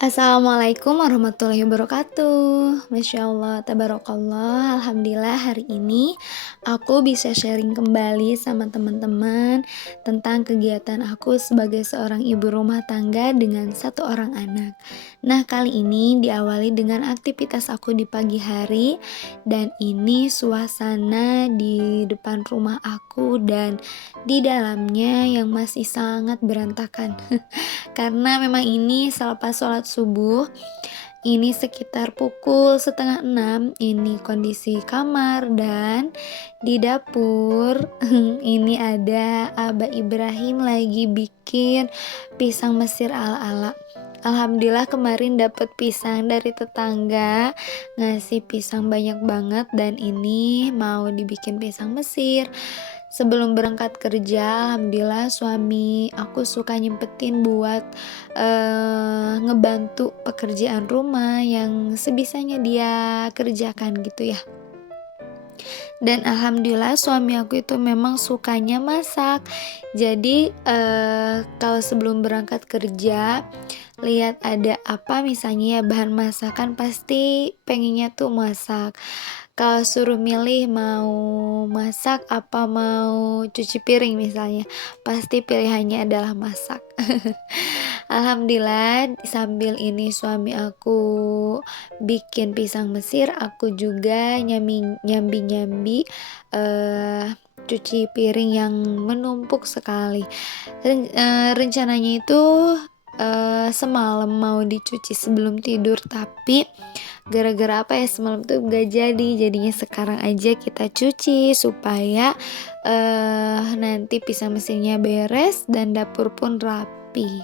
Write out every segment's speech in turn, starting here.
Assalamualaikum warahmatullahi wabarakatuh. Masya Allah, tabarakallah. Alhamdulillah hari ini aku bisa sharing kembali sama teman-teman tentang kegiatan aku sebagai seorang ibu rumah tangga dengan satu orang anak. Nah, kali ini diawali dengan aktivitas aku di pagi hari dan ini suasana di depan rumah aku dan di dalamnya yang masih sangat berantakan. Karena memang ini selepas sholat subuh, ini sekitar pukul setengah enam, ini kondisi kamar dan di dapur ini ada Abah Ibrahim lagi bikin pisang Mesir ala-ala. Alhamdulillah kemarin dapet pisang dari tetangga, ngasih pisang banyak banget dan ini mau dibikin pisang Mesir. Sebelum berangkat kerja, alhamdulillah suami aku suka nyempetin buat ngebantu pekerjaan rumah yang sebisanya dia kerjakan gitu ya. Dan alhamdulillah suami aku itu memang sukanya masak. Jadi, kalau sebelum berangkat kerja, lihat ada apa misalnya ya bahan masakan pasti pengennya tuh masak. Kalau suruh milih mau masak apa mau cuci piring misalnya, pasti pilihannya adalah masak. Alhamdulillah sambil ini suami aku bikin pisang Mesir, aku juga nyambi-nyambi, cuci piring yang menumpuk sekali. Rencananya itu, semalam mau dicuci sebelum tidur, tapi gara-gara apa ya, semalam tuh gak jadi, jadinya sekarang aja kita cuci supaya, nanti pisang mesinnya beres dan dapur pun rapi.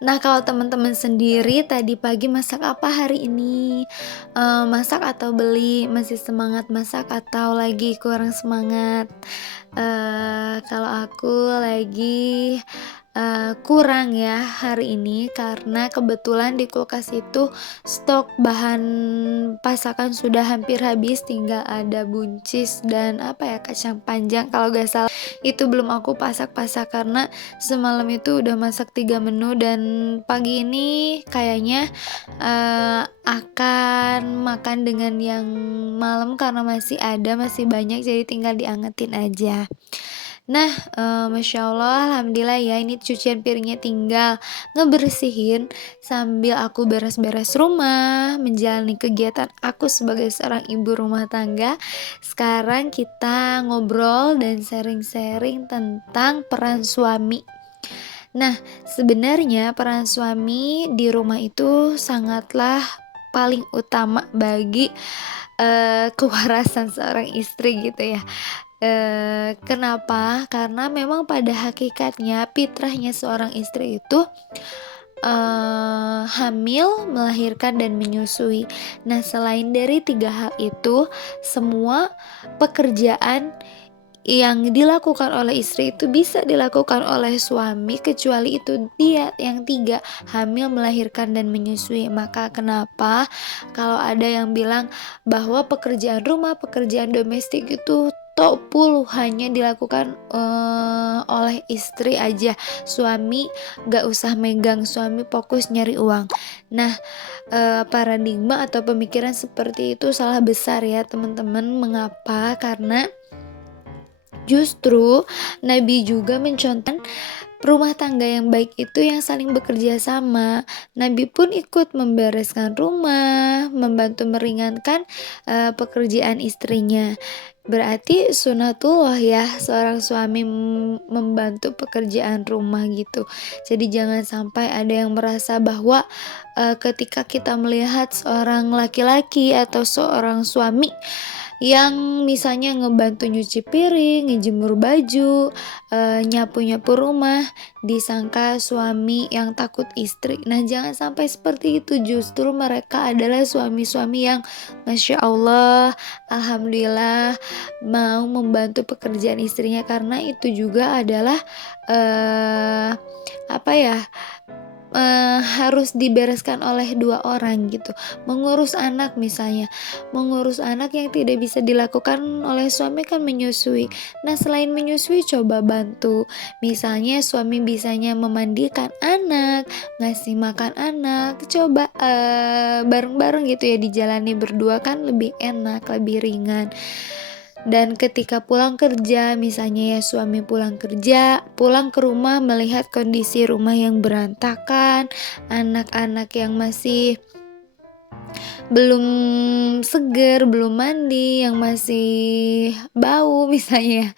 Nah, kalau teman-teman sendiri tadi pagi masak apa hari ini? Masak atau beli? Masih semangat masak atau lagi kurang semangat? Kalau aku lagi, kurang ya hari ini karena kebetulan di kulkas itu stok bahan pasakan sudah hampir habis, tinggal ada buncis dan apa ya, kacang panjang kalau nggak salah, itu belum aku pasak-pasak karena semalam itu udah masak 3 menu dan pagi ini kayaknya, akan makan dengan yang malam karena masih ada, masih banyak jadi tinggal diangetin aja. Nah, Masya Allah, alhamdulillah ya ini cucian piringnya tinggal ngebersihin sambil aku beres-beres rumah, menjalani kegiatan aku sebagai seorang ibu rumah tangga. Sekarang kita ngobrol dan sharing-sharing tentang peran suami. Nah, sebenarnya peran suami di rumah itu sangatlah paling utama bagi, kewarasan seorang istri gitu ya. Kenapa? Karena memang pada hakikatnya fitrahnya seorang istri itu, hamil, melahirkan, dan menyusui. Nah, selain dari 3 hal itu, semua pekerjaan yang dilakukan oleh istri itu bisa dilakukan oleh suami kecuali itu dia yang 3 hamil, melahirkan, dan menyusui. Maka kenapa kalau ada yang bilang bahwa pekerjaan rumah, pekerjaan domestik itu tok hanya dilakukan, oleh istri aja, suami gak usah megang, suami fokus nyari uang. Nah, paradigma atau pemikiran seperti itu salah besar ya teman-teman. Mengapa? Karena justru Nabi juga mencontohkan rumah tangga yang baik itu yang saling bekerja sama. Nabi pun ikut membereskan rumah, membantu meringankan, pekerjaan istrinya. Berarti sunatullah ya seorang suami membantu pekerjaan rumah gitu. Jadi jangan sampai ada yang merasa bahwa, ketika kita melihat seorang laki-laki atau seorang suami yang misalnya ngebantu nyuci piring, ngejemur baju, nyapu-nyapu rumah, disangka suami yang takut istri. Nah, jangan sampai seperti itu, justru mereka adalah suami-suami yang Masya Allah, alhamdulillah mau membantu pekerjaan istrinya karena itu juga adalah, apa ya, harus dibereskan oleh 2 orang gitu. Mengurus anak misalnya, mengurus anak yang tidak bisa dilakukan oleh suami kan menyusui. Nah, selain menyusui coba bantu, misalnya suami bisanya memandikan anak, ngasih makan anak, coba, bareng-bareng gitu ya dijalani berdua kan lebih enak, lebih ringan. Dan ketika pulang kerja, misalnya ya suami pulang kerja, pulang ke rumah melihat kondisi rumah yang berantakan, anak-anak yang masih belum seger, belum mandi, yang masih bau misalnya,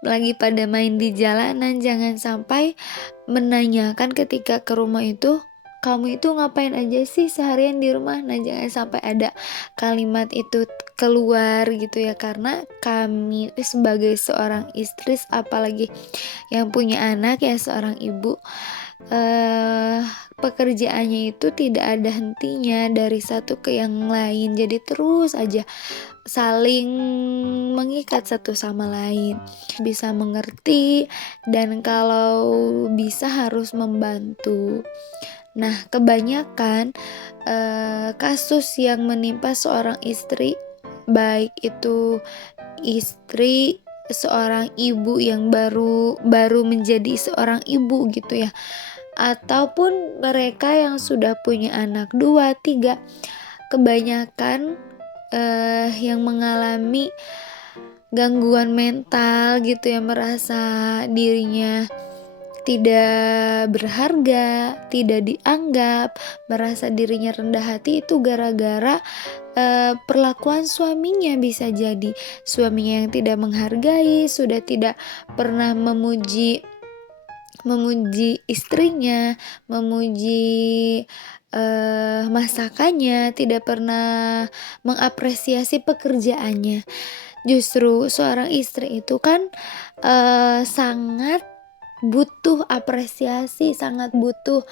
lagi pada main di jalanan, jangan sampai menanyakan ketika ke rumah itu, "Kamu itu ngapain aja sih seharian di rumah?" Nah, jangan sampai ada kalimat itu keluar gitu ya, karena kami sebagai seorang istri, apalagi yang punya anak ya, seorang ibu, eee, pekerjaannya itu tidak ada hentinya dari satu ke yang lain, jadi terus aja saling mengikat satu sama lain. Bisa mengerti dan kalau bisa harus membantu. Nah, kebanyakan, kasus yang menimpa seorang istri, baik itu istri, seorang ibu yang baru baru menjadi seorang ibu gitu ya, ataupun mereka yang sudah punya anak 2 3 kebanyakan, yang mengalami gangguan mental gitu ya, merasa dirinya tidak berharga, tidak dianggap, merasa dirinya rendah hati itu gara-gara, perlakuan suaminya bisa jadi. Suaminya yang tidak menghargai, sudah tidak pernah memuji memuji istrinya, memuji, masakannya, tidak pernah mengapresiasi pekerjaannya. Justru seorang istri itu kan, sangat butuh apresiasi, sangat butuh,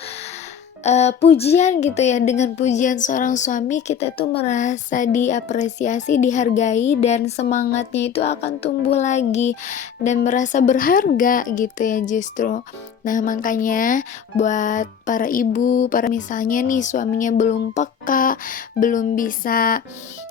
pujian gitu ya. Dengan pujian seorang suami kita tuh merasa diapresiasi, dihargai, dan semangatnya itu akan tumbuh lagi dan merasa berharga gitu ya justru. Nah, makanya buat para ibu, para misalnya nih suaminya belum peka, belum bisa,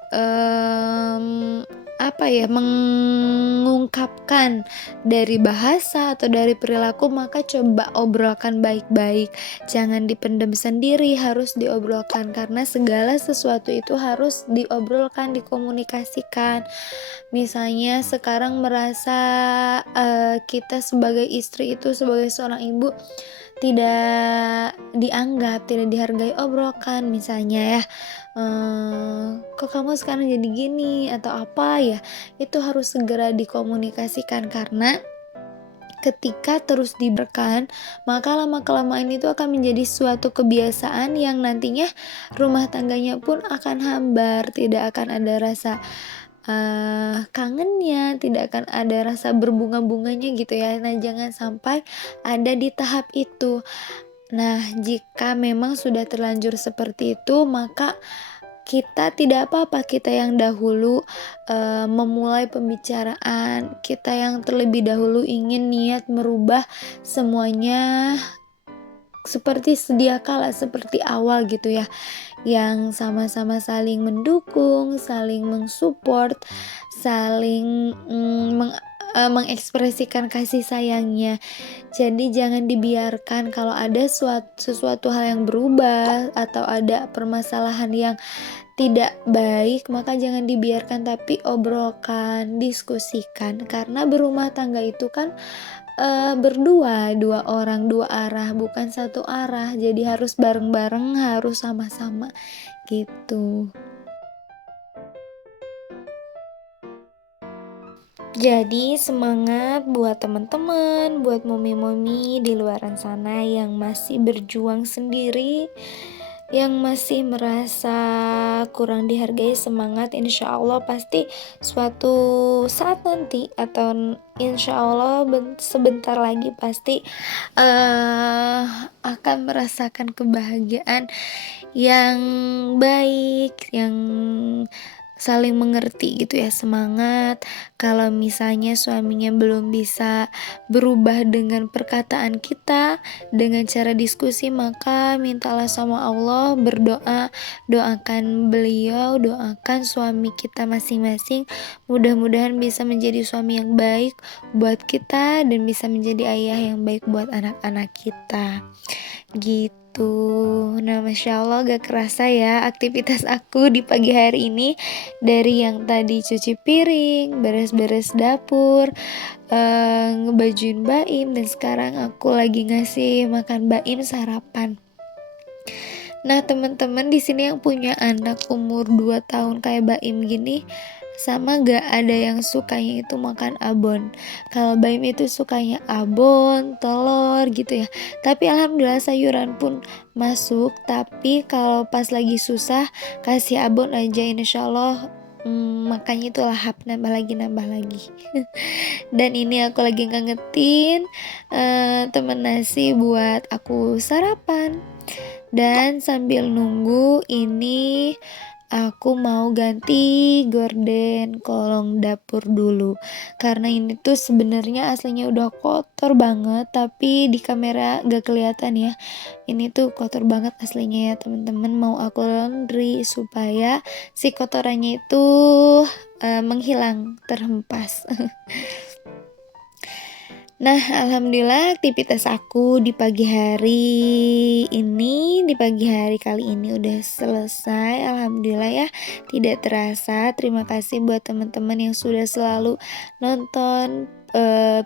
mmm, apa ya, mengungkapkan dari bahasa atau dari perilaku, maka coba obrolkan baik-baik. Jangan dipendam sendiri, harus diobrolkan karena segala sesuatu itu harus diobrolkan, dikomunikasikan. Misalnya sekarang merasa, kita sebagai istri itu, sebagai seorang ibu tidak dianggap, tidak dihargai, obrolkan misalnya ya, "Kok kamu sekarang jadi gini?" Atau apa ya, itu harus segera dikomunikasikan karena ketika terus diberikan, maka lama-kelamaan itu akan menjadi suatu kebiasaan yang nantinya rumah tangganya pun akan hambar, tidak akan ada rasa, kangennya, tidak akan ada rasa berbunga-bunganya gitu ya. Nah, jangan sampai ada di tahap itu. Nah, jika memang sudah terlanjur seperti itu, maka kita tidak apa-apa, kita yang dahulu, memulai pembicaraan, kita yang terlebih dahulu ingin niat merubah semuanya seperti sedia kala, seperti awal gitu ya, yang sama-sama saling mendukung, saling mensupport, saling, mengekspresikan kasih sayangnya. Jadi jangan dibiarkan kalau ada sesuatu hal yang berubah atau ada permasalahan yang tidak baik, maka jangan dibiarkan tapi obrolkan, diskusikan. Karena berumah tangga itu kan, berdua, 2 orang, 2 arah, bukan satu arah. Jadi harus bareng-bareng, harus sama-sama, gitu. Jadi semangat buat teman-teman, buat momi-momi di luaran sana yang masih berjuang sendiri, yang masih merasa kurang dihargai, semangat, insya Allah pasti suatu saat nanti atau insya Allah sebentar lagi pasti akan merasakan kebahagiaan yang baik, yang saling mengerti gitu ya, semangat. Kalau misalnya suaminya belum bisa berubah dengan perkataan kita, dengan cara diskusi, maka mintalah sama Allah, berdoa, doakan beliau, doakan suami kita masing-masing, mudah-mudahan bisa menjadi suami yang baik buat kita dan bisa menjadi ayah yang baik buat anak-anak kita. Gitu. Nah, Masya Allah gak kerasa ya aktivitas aku di pagi hari ini. Dari yang tadi cuci piring, beres-beres dapur, ngebajuin Baim, dan sekarang aku lagi ngasih makan Baim sarapan. Nah, teman-teman di sini yang punya anak umur 2 tahun kayak Baim gini, sama gak ada yang sukanya itu makan abon. Kalau Baim itu sukanya abon, telur gitu ya. Tapi alhamdulillah sayuran pun masuk, tapi kalau pas lagi susah kasih abon aja, insya Allah makannya itu lahap, nambah lagi. Dan ini aku lagi ngangetin temen nasi buat aku sarapan. Dan sambil nunggu ini aku mau ganti gorden kolong dapur dulu. Karena ini tuh sebenarnya aslinya udah kotor banget, tapi di kamera gak kelihatan ya. Ini tuh kotor banget aslinya ya teman-teman. Mau aku laundry supaya si kotorannya itu menghilang, terhempas. Nah, alhamdulillah aktivitas aku di pagi hari ini, di pagi hari kali ini udah selesai. Alhamdulillah ya, tidak terasa. Terima kasih buat teman-teman yang sudah selalu nonton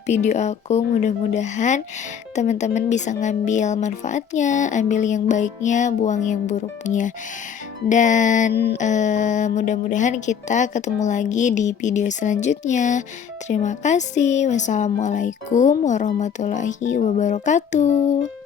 video aku. Mudah-mudahan teman-teman bisa ngambil manfaatnya, ambil yang baiknya, buang yang buruknya. Dan mudah-mudahan kita ketemu lagi di video selanjutnya. Terima kasih. Wassalamualaikum warahmatullahi wabarakatuh.